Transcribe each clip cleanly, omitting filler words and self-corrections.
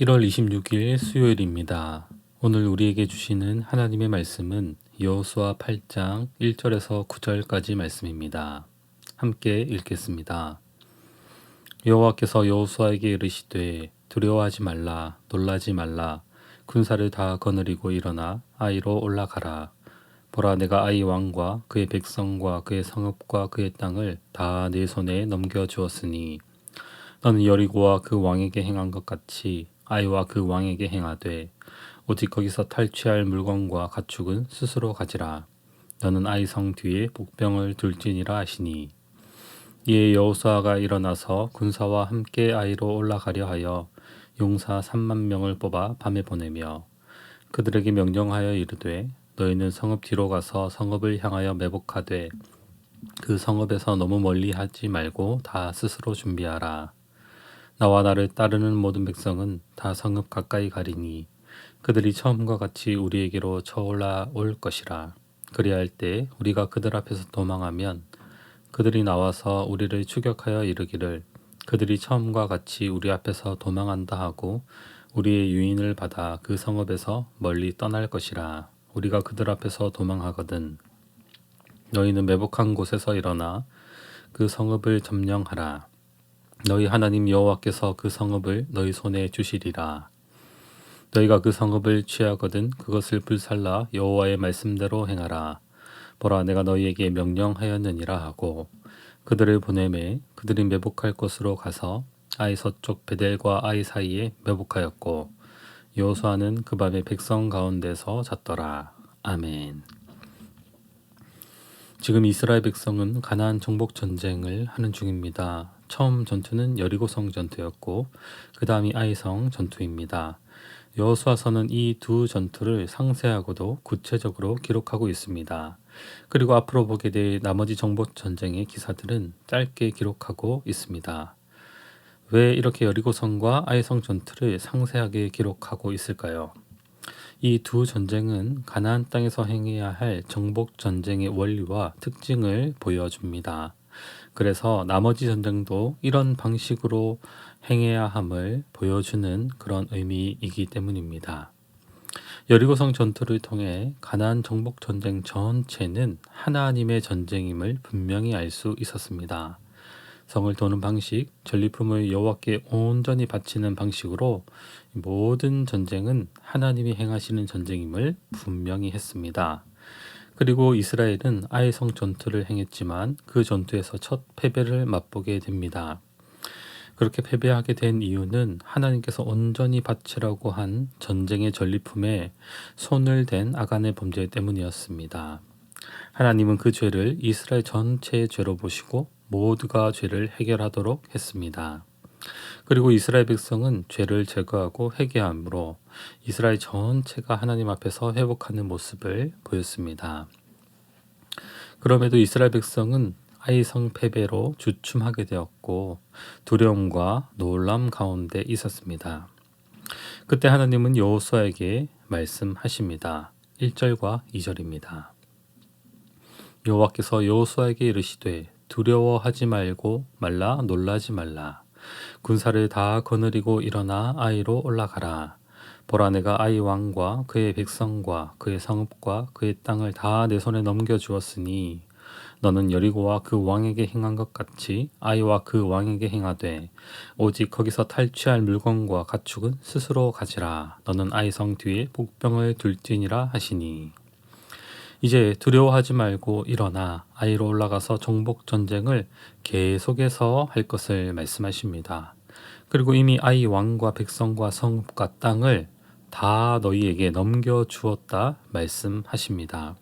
1월 26일 수요일입니다. 오늘 우리에게 주시는 하나님의 말씀은 여호수아 8장 1절에서 9절까지 말씀입니다. 함께 읽겠습니다. 여호와께서 여호수아에게 이르시되 두려워하지 말라 놀라지 말라 군사를 다 거느리고 일어나 아이로 올라가라. 보라 내가 아이 왕과 그의 백성과 그의 성읍과 그의 땅을 다 내 손에 넘겨주었으니 너는 여리고와 그 왕에게 행한 것 같이 아이와 그 왕에게 행하되 오직 거기서 탈취할 물건과 가축은 스스로 가지라. 너는 아이 성 뒤에 복병을 둘지니라 하시니 이에 여호수아가 일어나서 군사와 함께 아이로 올라가려 하여 용사 3만 명을 뽑아 밤에 보내며 그들에게 명령하여 이르되 너희는 성읍 뒤로 가서 성읍을 향하여 매복하되 그 성읍에서 너무 멀리 하지 말고 다 스스로 준비하라. 나와 나를 따르는 모든 백성은 다 성읍 가까이 가리니 그들이 처음과 같이 우리에게로 쳐올라 올 것이라. 그리할 때 우리가 그들 앞에서 도망하면 그들이 나와서 우리를 추격하여 이르기를 그들이 처음과 같이 우리 앞에서 도망한다 하고 우리의 유인을 받아 그 성읍에서 멀리 떠날 것이라. 우리가 그들 앞에서 도망하거든 너희는 매복한 곳에서 일어나 그 성읍을 점령하라. 너희 하나님 여호와께서 그 성읍을 너희 손에 주시리라. 너희가 그 성읍을 취하거든 그것을 불살라 여호와의 말씀대로 행하라. 보라 내가 너희에게 명령하였느니라 하고 그들을 보내매 그들이 매복할 곳으로 가서 아이 서쪽 베델과 아이 사이에 매복하였고 여호수아는 그 밤에 백성 가운데서 잤더라. 아멘. 지금 이스라엘 백성은 가나안 정복 전쟁을 하는 중입니다. 처음 전투는 여리고성 전투였고 그 다음이 아이성 전투입니다. 여호수아서는 이 두 전투를 상세하고도 구체적으로 기록하고 있습니다. 그리고 앞으로 보게 될 나머지 정복 전쟁의 기사들은 짧게 기록하고 있습니다. 왜 이렇게 여리고성과 아이성 전투를 상세하게 기록하고 있을까요? 이 두 전쟁은 가나안 땅에서 행해야 할 정복 전쟁의 원리와 특징을 보여줍니다. 그래서 나머지 전쟁도 이런 방식으로 행해야 함을 보여주는 그런 의미이기 때문입니다. 여리고성 전투를 통해 가나안 정복 전쟁 전체는 하나님의 전쟁임을 분명히 알 수 있었습니다. 성을 도는 방식, 전리품을 여호와께 온전히 바치는 방식으로 모든 전쟁은 하나님이 행하시는 전쟁임을 분명히 했습니다. 그리고 이스라엘은 아이성 전투를 행했지만 그 전투에서 첫 패배를 맛보게 됩니다. 그렇게 패배하게 된 이유는 하나님께서 온전히 바치라고 한 전쟁의 전리품에 손을 댄 아간의 범죄 때문이었습니다. 하나님은 그 죄를 이스라엘 전체의 죄로 보시고 모두가 죄를 해결하도록 했습니다. 그리고 이스라엘 백성은 죄를 제거하고 회개함으로 이스라엘 전체가 하나님 앞에서 회복하는 모습을 보였습니다. 그럼에도 이스라엘 백성은 아이성 패배로 주춤하게 되었고 두려움과 놀람 가운데 있었습니다. 그때 하나님은 여호수아에게 말씀하십니다. 1절과 2절입니다. 여호와께서 여호수아에게 이르시되 두려워하지 말고 말라 놀라지 말라. 군사를 다 거느리고 일어나 아이로 올라가라. 보라 내가 아이 왕과 그의 백성과 그의 성읍과 그의 땅을 다 내 손에 넘겨주었으니 너는 여리고와 그 왕에게 행한 것 같이 아이와 그 왕에게 행하되 오직 거기서 탈취할 물건과 가축은 스스로 가지라. 너는 아이 성 뒤에 복병을 둘지니라 하시니 이제 두려워하지 말고 일어나 아이로 올라가서 정복 전쟁을 계속해서 할 것을 말씀하십니다. 그리고 이미 아이 왕과 백성과 성읍과 땅을 다 너희에게 넘겨주었다 말씀하십니다.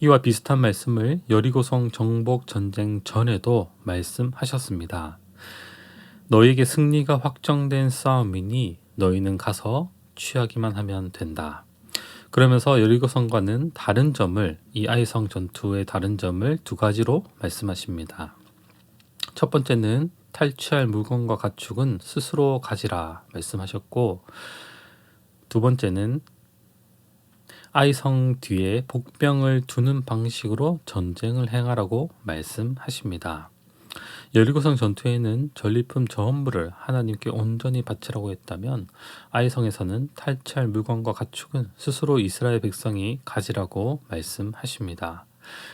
이와 비슷한 말씀을 여리고성 정복 전쟁 전에도 말씀하셨습니다. 너희에게 승리가 확정된 싸움이니 너희는 가서 취하기만 하면 된다. 그러면서 여리고성과는 다른 점을 이 아이성 전투의 다른 점을 두 가지로 말씀하십니다. 첫 번째는 탈취할 물건과 가축은 스스로 가지라 말씀하셨고 두 번째는 아이성 뒤에 복병을 두는 방식으로 전쟁을 행하라고 말씀하십니다. 여리고성 전투에는 전리품 전부를 하나님께 온전히 바치라고 했다면 아이성에서는 탈취할 물건과 가축은 스스로 이스라엘 백성이 가지라고 말씀하십니다.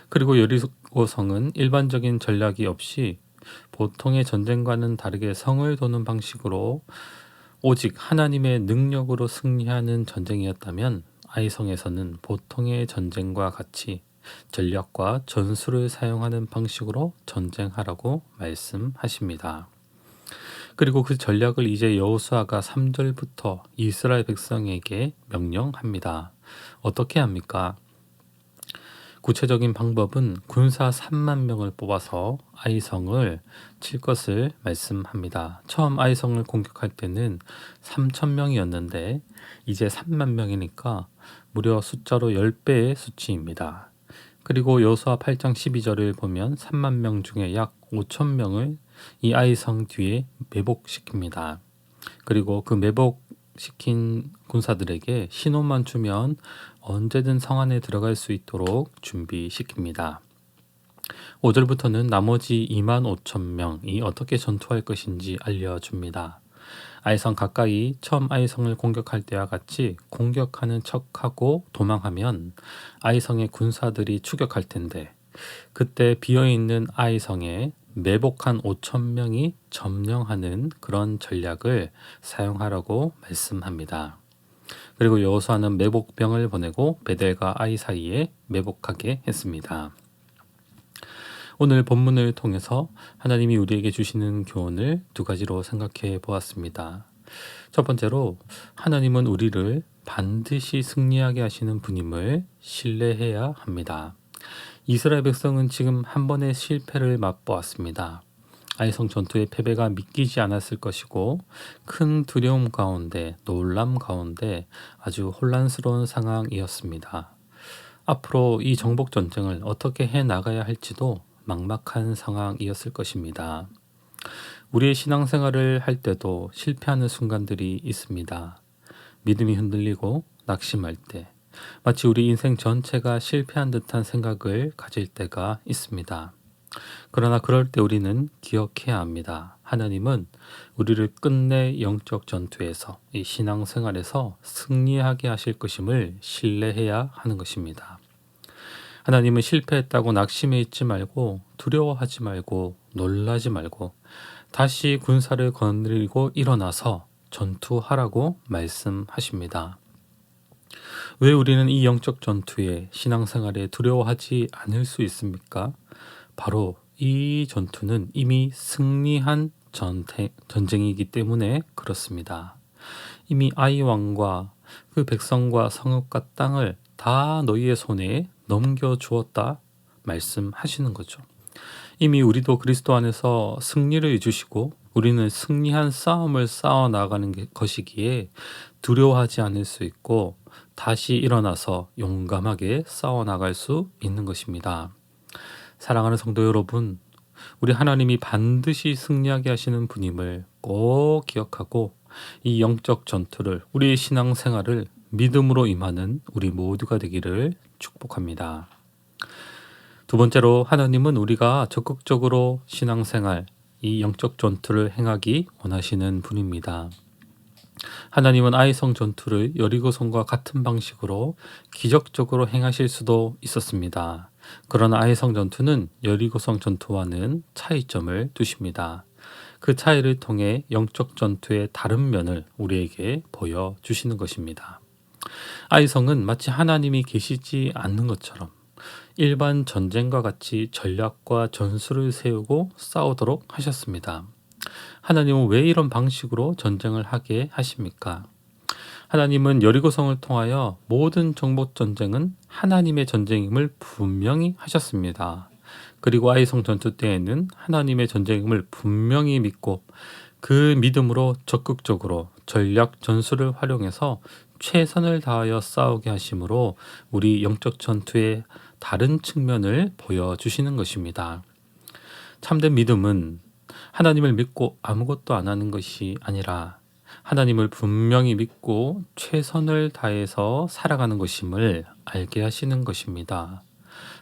그리고 여리고성은 일반적인 전략이 없이 보통의 전쟁과는 다르게 성을 도는 방식으로 오직 하나님의 능력으로 승리하는 전쟁이었다면 아이성에서는 보통의 전쟁과 같이 전략과 전술을 사용하는 방식으로 전쟁하라고 말씀하십니다. 그리고 그 전략을 이제 여호수아가 3절부터 이스라엘 백성에게 명령합니다. 어떻게 합니까? 구체적인 방법은 군사 3만 명을 뽑아서 아이성을 칠 것을 말씀합니다. 처음 아이성을 공격할 때는 3천 명이었는데 이제 3만 명이니까 무려 숫자로 10배의 수치입니다. 그리고 여호수아 8장 12절을 보면 3만 명 중에 약 5천 명을 이 아이성 뒤에 매복시킵니다. 그리고 그 매복시킨 군사들에게 신호만 주면 언제든 성 안에 들어갈 수 있도록 준비시킵니다. 5절부터는 나머지 2만 5천 명이 어떻게 전투할 것인지 알려줍니다. 아이성 가까이 처음 아이성을 공격할 때와 같이 공격하는 척하고 도망하면 아이성의 군사들이 추격할 텐데 그때 비어있는 아이성에 매복한 5천 명이 점령하는 그런 전략을 사용하라고 말씀합니다. 그리고 여호수아는 매복병을 보내고 베델과 아이 사이에 매복하게 했습니다. 오늘 본문을 통해서 하나님이 우리에게 주시는 교훈을 두 가지로 생각해 보았습니다. 첫 번째로 하나님은 우리를 반드시 승리하게 하시는 분임을 신뢰해야 합니다. 이스라엘 백성은 지금 한 번의 실패를 맛보았습니다. 아이성 전투의 패배가 믿기지 않았을 것이고 큰 두려움 가운데 놀람 가운데 아주 혼란스러운 상황이었습니다. 앞으로 이 정복 전쟁을 어떻게 해나가야 할지도 막막한 상황이었을 것입니다. 우리의 신앙생활을 할 때도 실패하는 순간들이 있습니다. 믿음이 흔들리고 낙심할 때 마치 우리 인생 전체가 실패한 듯한 생각을 가질 때가 있습니다. 그러나 그럴 때 우리는 기억해야 합니다. 하나님은 우리를 끝내 영적 전투에서 이 신앙생활에서 승리하게 하실 것임을 신뢰해야 하는 것입니다. 하나님은 실패했다고 낙심해 있지 말고 두려워하지 말고 놀라지 말고 다시 군사를 거느리고 일어나서 전투하라고 말씀하십니다. 왜 우리는 이 영적 전투에 신앙생활에 두려워하지 않을 수 있습니까? 바로 이 전투는 이미 승리한 전쟁이기 때문에 그렇습니다. 이미 아이 왕과 그 백성과 성읍과 땅을 다 너희의 손에 넘겨주었다 말씀하시는 거죠. 이미 우리도 그리스도 안에서 승리를 주시고 우리는 승리한 싸움을 싸워 나가는 것이기에 두려워하지 않을 수 있고 다시 일어나서 용감하게 싸워 나갈 수 있는 것입니다. 사랑하는 성도 여러분, 우리 하나님이 반드시 승리하게 하시는 분임을 꼭 기억하고 이 영적 전투를 우리의 신앙생활을 믿음으로 임하는 우리 모두가 되기를 축복합니다. 두 번째로 하나님은 우리가 적극적으로 신앙생활, 이 영적 전투를 행하기 원하시는 분입니다. 하나님은 아이성 전투를 여리고성과 같은 방식으로 기적적으로 행하실 수도 있었습니다. 그러나 아이성 전투는 여리고성 전투와는 차이점을 두십니다. 그 차이를 통해 영적 전투의 다른 면을 우리에게 보여주시는 것입니다. 아이성은 마치 하나님이 계시지 않는 것처럼 일반 전쟁과 같이 전략과 전술을 세우고 싸우도록 하셨습니다. 하나님은 왜 이런 방식으로 전쟁을 하게 하십니까? 하나님은 여리고성을 통하여 모든 정복 전쟁은 하나님의 전쟁임을 분명히 하셨습니다. 그리고 아이성 전투 때에는 하나님의 전쟁임을 분명히 믿고 그 믿음으로 적극적으로 전략 전술을 활용해서 최선을 다하여 싸우게 하심으로 우리 영적 전투의 다른 측면을 보여주시는 것입니다. 참된 믿음은 하나님을 믿고 아무것도 안 하는 것이 아니라 하나님을 분명히 믿고 최선을 다해서 살아가는 것임을 알게 하시는 것입니다.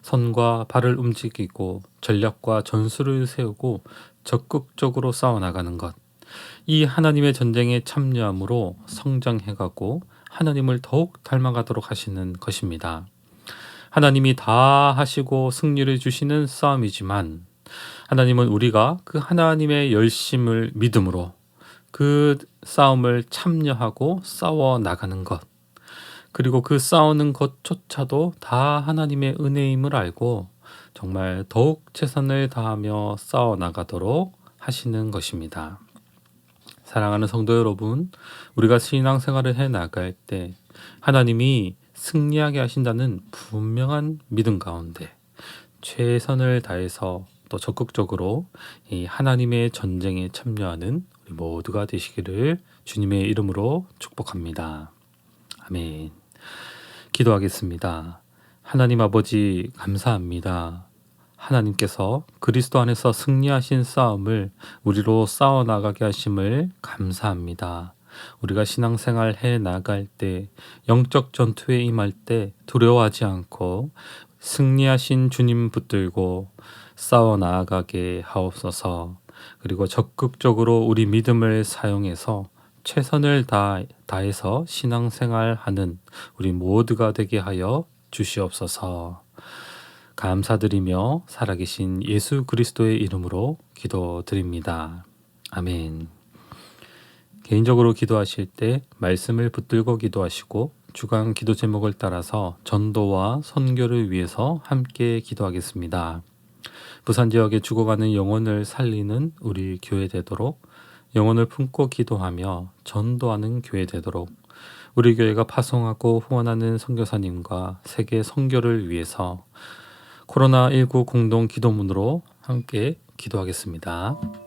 손과 발을 움직이고 전략과 전술을 세우고 적극적으로 싸워나가는 것. 이 하나님의 전쟁에 참여함으로 성장해가고 하나님을 더욱 닮아가도록 하시는 것입니다. 하나님이 다 하시고 승리를 주시는 싸움이지만 하나님은 우리가 그 하나님의 열심을 믿음으로 그 싸움을 참여하고 싸워 나가는 것, 그리고 그 싸우는 것조차도 다 하나님의 은혜임을 알고 정말 더욱 최선을 다하며 싸워 나가도록 하시는 것입니다. 사랑하는 성도 여러분, 우리가 신앙생활을 해 나갈 때 하나님이 승리하게 하신다는 분명한 믿음 가운데 최선을 다해서 또 적극적으로 이 하나님의 전쟁에 참여하는 우리 모두가 되시기를 주님의 이름으로 축복합니다. 아멘. 기도하겠습니다. 하나님 아버지 감사합니다. 하나님께서 그리스도 안에서 승리하신 싸움을 우리로 싸워나가게 하심을 감사합니다. 우리가 신앙생활 해 나갈 때, 영적 전투에 임할 때 두려워하지 않고 승리하신 주님 붙들고 싸워 나아가게 하옵소서. 그리고 적극적으로 우리 믿음을 사용해서 최선을 다해서 신앙생활하는 우리 모두가 되게 하여 주시옵소서. 감사드리며 살아계신 예수 그리스도의 이름으로 기도드립니다. 아멘. 개인적으로 기도하실 때 말씀을 붙들고 기도하시고 주간 기도 제목을 따라서 전도와 선교를 위해서 함께 기도하겠습니다. 부산 지역에 죽어가는 영혼을 살리는 우리 교회 되도록, 영혼을 품고 기도하며 전도하는 교회 되도록, 우리 교회가 파송하고 후원하는 선교사님과 세계 선교를 위해서 코로나19 공동 기도문으로 함께 기도하겠습니다.